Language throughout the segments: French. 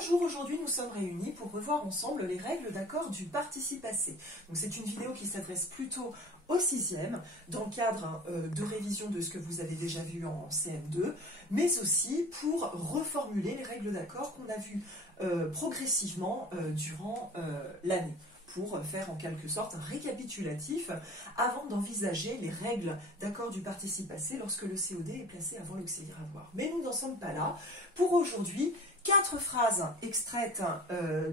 Bonjour, aujourd'hui nous sommes réunis pour revoir ensemble les règles d'accord du participe passé. C'est une vidéo qui s'adresse plutôt au 6e, dans le cadre de révision de ce que vous avez déjà vu en CM2, mais aussi pour reformuler les règles d'accord qu'on a vues progressivement durant l'année, pour faire en quelque sorte un récapitulatif avant d'envisager les règles d'accord du participe passé lorsque le COD est placé avant l'auxiliaire avoir. Mais nous n'en sommes pas là. Pour aujourd'hui, 4 phrases extraites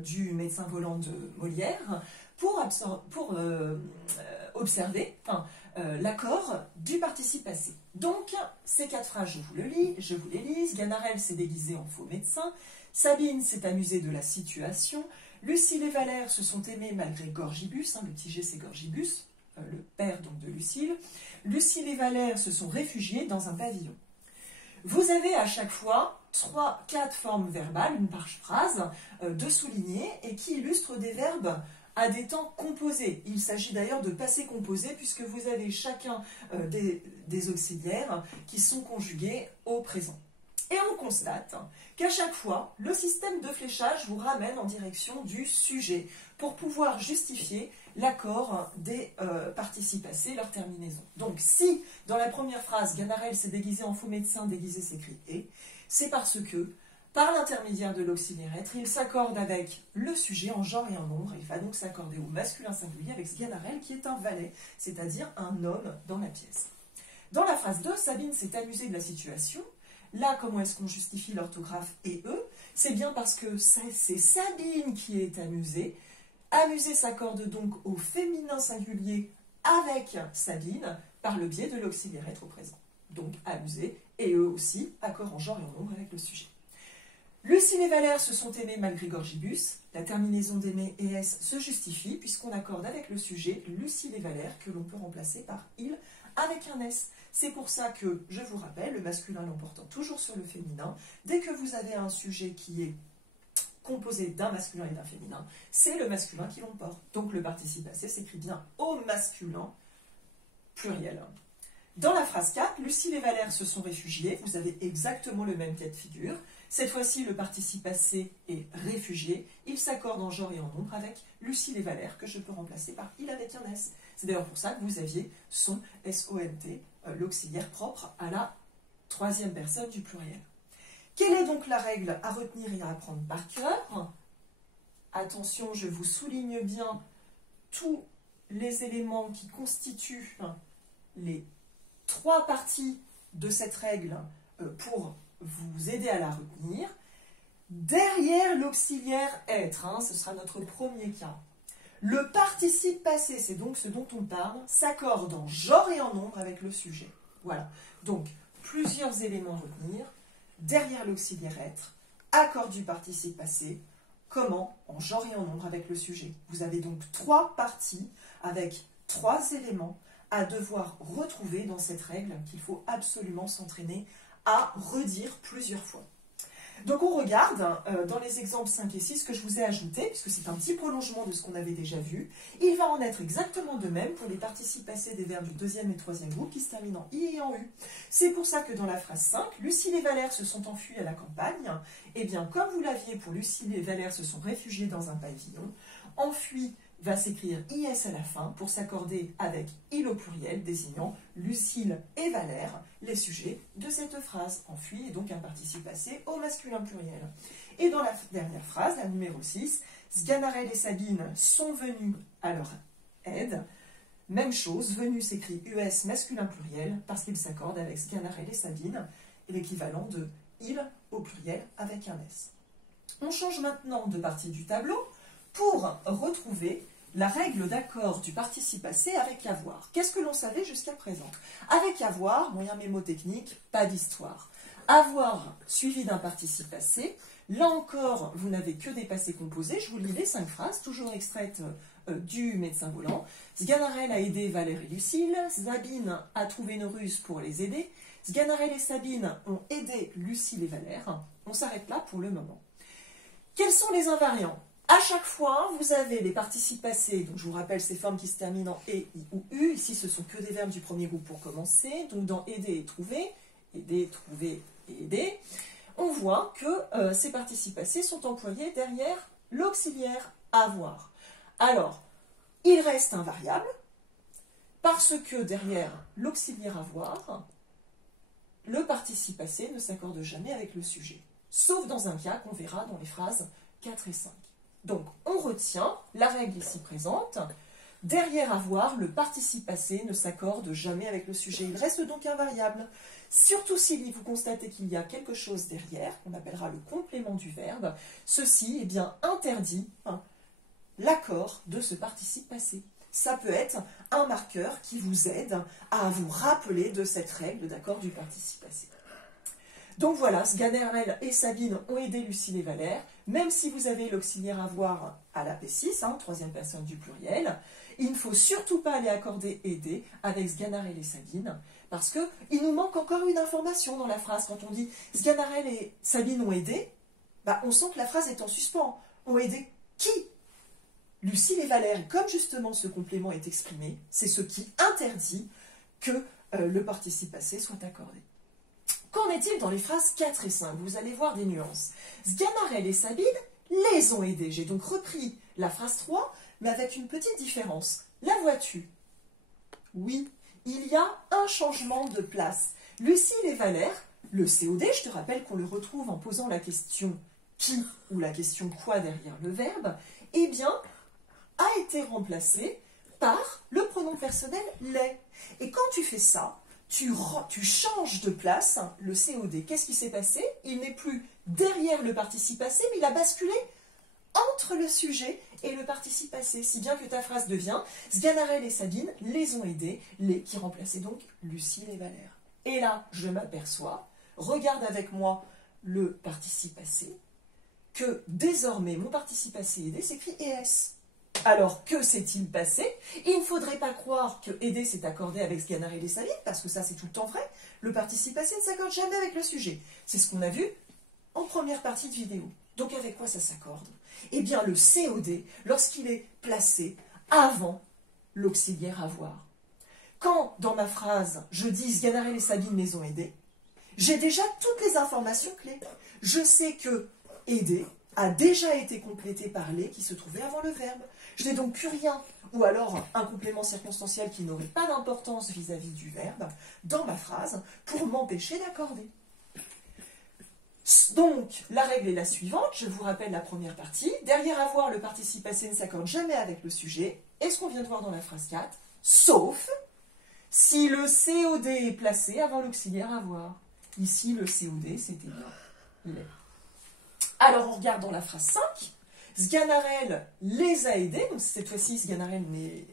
du médecin volant de Molière pour observer l'accord du participe passé. Donc, ces 4 phrases, je vous les lis. Ganarelle s'est déguisé en faux médecin. Sabine s'est amusée de la situation. Lucile et Valère se sont aimés malgré Gorgibus, le petit G c'est Gorgibus, le père donc de Lucile. Lucile et Valère se sont réfugiés dans un pavillon. Vous avez à chaque fois 4 formes verbales, une par phrase, de souligner et qui illustrent des verbes à des temps composés. Il s'agit d'ailleurs de passé composé puisque vous avez chacun des auxiliaires qui sont conjugués au présent. Et on constate qu'à chaque fois, le système de fléchage vous ramène en direction du sujet pour pouvoir justifier l'accord des participes passés, leur terminaison. Donc si, dans la première phrase, Ganarelle s'est déguisé en faux médecin, déguisé s'écrit « et », c'est parce que, par l'intermédiaire de l'auxiliaire être, il s'accorde avec le sujet en genre et en nombre. Il va donc s'accorder au masculin singulier avec Ganarelle qui est un valet, c'est-à-dire un homme dans la pièce. Dans la phrase 2, Sabine s'est amusée de la situation. Là, comment est-ce qu'on justifie l'orthographe et eux? C'est bien parce que c'est Sabine qui est amusée. Amusée s'accorde donc au féminin singulier avec Sabine par le biais de l'auxiliaire être au présent. Donc amusée et eux aussi, accord en genre et en nombre avec le sujet. Lucile et Valère se sont aimés malgré Gorgibus. La terminaison d'aimer et s se justifie puisqu'on accorde avec le sujet Lucile et Valère que l'on peut remplacer par il avec un s. C'est pour ça que, je vous rappelle, le masculin l'emportant toujours sur le féminin. Dès que vous avez un sujet qui est composé d'un masculin et d'un féminin, c'est le masculin qui l'emporte. Donc le participe passé s'écrit bien au masculin pluriel. Dans la phrase 4, Lucile et Valère se sont réfugiés. Vous avez exactement le même cas de figure. Cette fois-ci, le participe passé est réfugié. Il s'accorde en genre et en nombre avec Lucile et Valère, que je peux remplacer par il avec un S. C'est d'ailleurs pour ça que vous aviez son SONT, l'auxiliaire propre à la 3e personne du pluriel. Quelle est donc la règle à retenir et à apprendre par cœur? Attention, je vous souligne bien tous les éléments qui constituent les 3 parties de cette règle pour vous aider à la retenir. Derrière l'auxiliaire être, ce sera notre premier cas. Le participe passé, c'est donc ce dont on parle, s'accorde en genre et en nombre avec le sujet. Voilà. Donc, plusieurs éléments à retenir. Derrière l'auxiliaire être, accord du participe passé. Comment? En genre et en nombre avec le sujet. Vous avez donc 3 parties avec 3 éléments à devoir retrouver dans cette règle qu'il faut absolument s'entraîner à redire plusieurs fois. Donc on regarde dans les exemples 5 et 6 que je vous ai ajoutés, puisque c'est un petit prolongement de ce qu'on avait déjà vu. Il va en être exactement de même pour les participes passés des verbes du 2e et 3e groupe qui se terminent en i et en u. C'est pour ça que dans la phrase 5, Lucile et Valère se sont enfuis à la campagne. Et bien comme vous l'aviez pour Lucile et Valère se sont réfugiés dans un pavillon, enfui va s'écrire IS à la fin pour s'accorder avec il au pluriel désignant Lucile et Valère, les sujets de cette phrase. Enfui est donc un participe passé au masculin pluriel. Et dans la dernière phrase, la numéro 6, Ganarelle et Sabine sont venus à leur aide. Même chose, venu s'écrit US masculin pluriel parce qu'il s'accorde avec Ganarelle et Sabine et l'équivalent de il au pluriel avec un S. On change maintenant de partie du tableau pour retrouver la règle d'accord du participe passé avec avoir. Qu'est-ce que l'on savait jusqu'à présent? Avec avoir, moyen mémotechnique, pas d'histoire. Avoir suivi d'un participe passé, là encore, vous n'avez que des passés composés. Je vous lis les 5 phrases, toujours extraites du médecin volant. Ganarelle a aidé Valère et Lucile. Sabine a trouvé une ruse pour les aider. Ganarelle et Sabine ont aidé Lucile et Valère. On s'arrête là pour le moment. Quels sont les invariants? À chaque fois, vous avez les participes passés, donc je vous rappelle ces formes qui se terminent en et, i ou u. Ici, ce sont que des verbes du premier groupe pour commencer. Donc dans aider et trouver, aider, trouver et aider. on voit que ces participes passés sont employés derrière l'auxiliaire avoir. Alors, il reste un variable, parce que derrière l'auxiliaire avoir, le participe passé ne s'accorde jamais avec le sujet, sauf dans un cas qu'on verra dans les phrases 4 et 5. Donc, on retient la règle ici présente. Derrière avoir, le participe passé ne s'accorde jamais avec le sujet. Il reste donc un variable. Surtout si vous constatez qu'il y a quelque chose derrière, qu'on appellera le complément du verbe, ceci interdit l'accord de ce participe passé. Ça peut être un marqueur qui vous aide à vous rappeler de cette règle d'accord du participe passé. Donc voilà, Sganarelle et Sabine ont aidé Lucille et Valère, même si vous avez l'auxiliaire avoir à la P6, troisième personne du pluriel, il ne faut surtout pas aller accorder aider avec Sganarelle et Sabine, parce qu'il nous manque encore une information dans la phrase. Quand on dit Sganarelle et Sabine ont aidé, on sent que la phrase est en suspens. Ont aidé qui? Lucille et Valère. Et comme justement ce complément est exprimé, c'est ce qui interdit que le participe passé soit accordé. Qu'en est-il dans les phrases 4 et 5? Vous allez voir des nuances. Sganarelle et Sabine les ont aidés. J'ai donc repris la phrase 3, mais avec une petite différence. La vois-tu? Oui, il y a un changement de place. Lucille et Valère, le COD, je te rappelle qu'on le retrouve en posant la question qui ou la question quoi derrière le verbe, a été remplacé par le pronom personnel les. Et quand tu fais ça, tu changes de place le COD. Qu'est-ce qui s'est passé? Il n'est plus derrière le participe passé, mais il a basculé entre le sujet et le participe passé, si bien que ta phrase devient Sganarelle et Sabine les ont aidés, les qui remplaçaient donc Lucille et Valère. Et là, je m'aperçois, regarde avec moi le participe passé, que désormais mon participe passé aidé s'écrit ES. Alors, que s'est-il passé? Il ne faudrait pas croire que aider s'est accordé avec Sganarelle et Sabine, parce que ça c'est tout le temps vrai. Le participe passé ne s'accorde jamais avec le sujet. C'est ce qu'on a vu en première partie de vidéo. Donc avec quoi ça s'accorde? Eh bien le COD, lorsqu'il est placé avant l'auxiliaire avoir. Quand, dans ma phrase, je dis Sganarelle et Sabine les ont aidés, j'ai déjà toutes les informations clés. Je sais que aider a déjà été complété par les qui se trouvait avant le verbe. Je n'ai donc plus rien, ou alors un complément circonstanciel qui n'aurait pas d'importance vis-à-vis du verbe, dans ma phrase, pour m'empêcher d'accorder. Donc, la règle est la suivante, je vous rappelle la première partie. Derrière avoir, le participe passé ne s'accorde jamais avec le sujet, et ce qu'on vient de voir dans la phrase 4, sauf si le COD est placé avant l'auxiliaire avoir. Ici, le COD, c'était bien les. Alors, on regarde dans la phrase 5. Sganarelle les a aidés, donc cette fois-ci, Sganarelle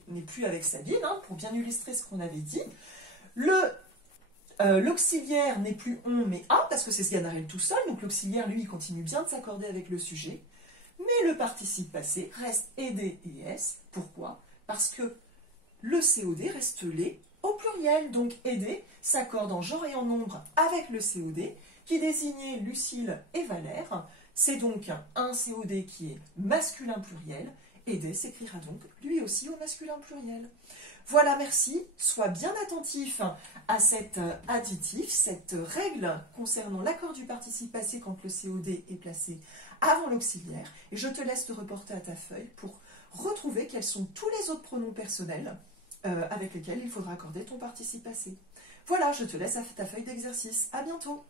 n'est plus avec Sabine, pour bien illustrer ce qu'on avait dit. L'auxiliaire n'est plus on, mais a, parce que c'est Sganarelle tout seul, donc l'auxiliaire, lui, continue bien de s'accorder avec le sujet. Mais le participe passé reste aidé et s. Pourquoi? Parce que le COD reste les au pluriel, donc aidé s'accorde en genre et en nombre avec le COD, qui désignait Lucille et Valère. C'est donc un COD qui est masculin pluriel. Aider s'écrira donc lui aussi au masculin pluriel. Voilà, merci. Sois bien attentif à cet additif, cette règle concernant l'accord du participe passé quand le COD est placé avant l'auxiliaire. Et je te laisse te reporter à ta feuille pour retrouver quels sont tous les autres pronoms personnels avec lesquels il faudra accorder ton participe passé. Voilà, je te laisse à ta feuille d'exercice. À bientôt.